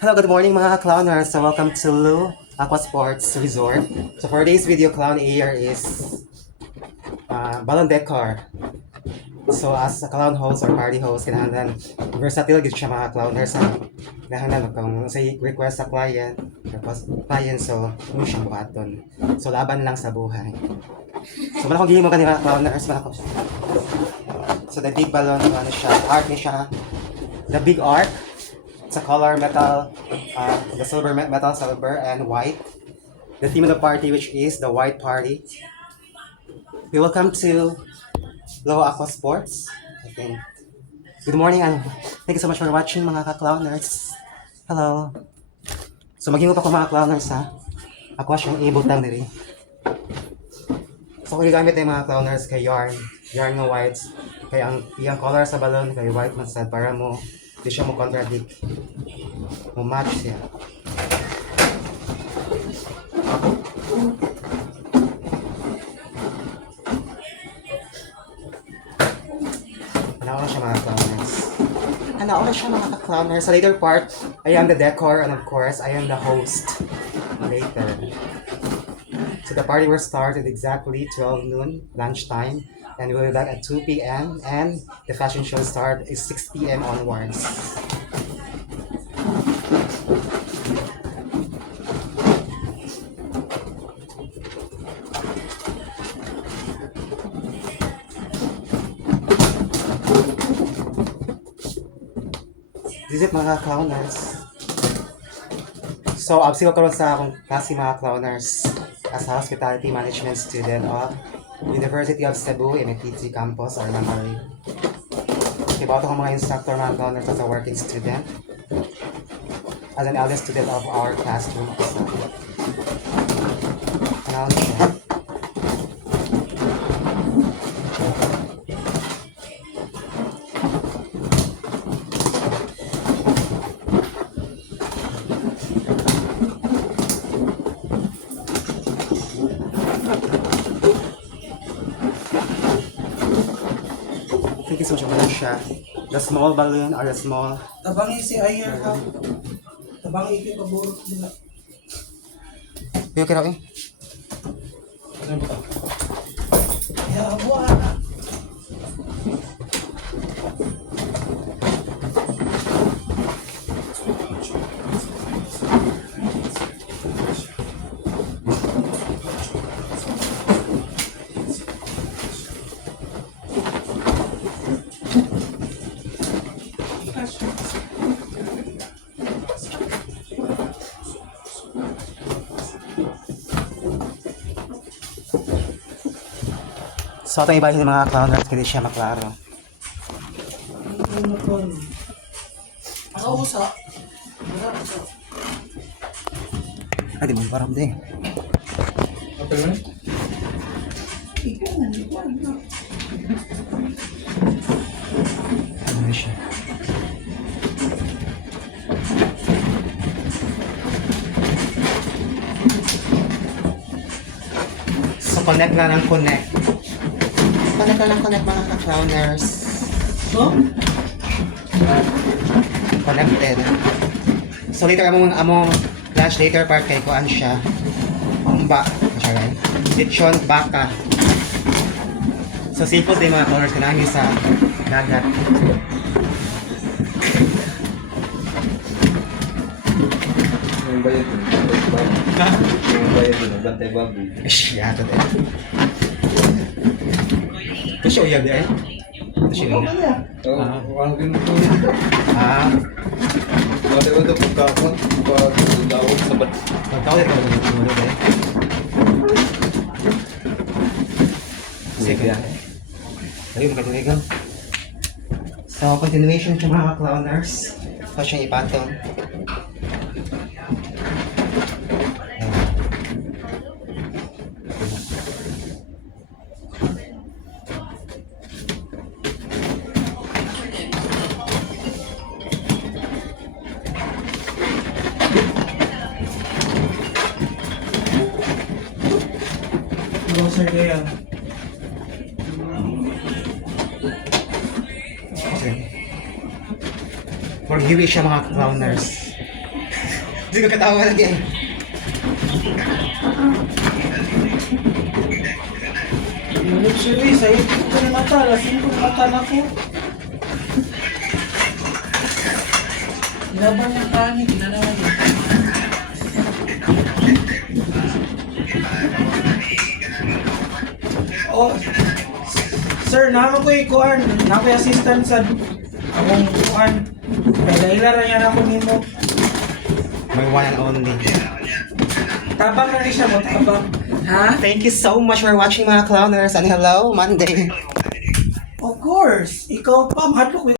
Hello, good morning mga clowners. So welcome to Lu Aqua Sports Resort. So for today's video, clown air is balloon decor. So as a clown host or party host, kinahanglan versatile gid siya mga clowners. Kinahanglan kung say request sa client, so mo siyang buhaton. So laban lang sa buhay. So wala kong gihimo kanila clowners mga ko. So the big balloon, ano siya, art ni siya. The big art. It's a color metal, the metal silver and white. The theme of the party, which is the white party. We welcome to Low Aqua Sports. I think. Good morning and thank you so much for watching mga ka-clowners. Hello. So maghingo pa ko mga clowners ha. Ako siyang ibutang diri. So kung gamit yung mga clowners kay yarn ng whites. Kaya ang iyang color sa balloon kay white man sad para mo hindi siya mo contradict. Mo match siya. Ano siya mga clowners? Ano siya mga ka-clowners? Sa later part, I am the decor and of course, I am the host later. So the party will start at exactly 12 noon, lunchtime, and we'll be back at 2 p.m. and the fashion show start is 6 p.m. onwards. This is mga clowners. So, absi ko karon sa akong klase mga clowners as a hospitality management student of University of Cebu MFTC campus or Manali. Iba ito mga instructor mga clowners as a working student as an eldest student of our classroom also. Ano siya? Thank you so much siya. The small balloon or the small... Tabangi si Ayer ha. Tabangi kay paborot nila. Yung kira eh? Ya abo ha. So ito ibahin ng mga clowners hindi siya maklaro. Ano kon? Ako usa. Ay, di mo parang din. Okay man. Ikaw man di ba? Ano siya? So connect lang ng connect. Connect mga ka-clowners. So? Connected. So later among lunch later part kay kuan siya. Pamba. Siya rin. Lechon baka. So seafood din mga clowners kanami sa dagat. Yung bayad yun, yung bayad yun, bantay baboy. Siya ito din. Ito siya uyag din. Ito siya Ano uyag. niya? Oo, ang ginuto. Ah, Bantay ba ito pagkakot, pagkakot sa bat. magkawin ka ba ng mulo din? Sige. Ayun, magkatuligan. So, continuation siya mga clowners. So, siyang ipatong. Closer kaya. Okay. Forgive siya mga clowners. Hindi ko katawa lagi eh. Unit siya eh, sa ipin ko ng mata, lasing ko ng mata na ko. Laban yung kanin, ginanawan niya. Oh, sir, naman ko ikuan, nakoy assistant sa akong kuan. Kaya ilaran yan ako nimo. My one and only. Tabang na rin siya mo, tabang. Ha? Thank you so much for watching mga clowners and hello, Monday. Of course, ikaw pa, mahadlok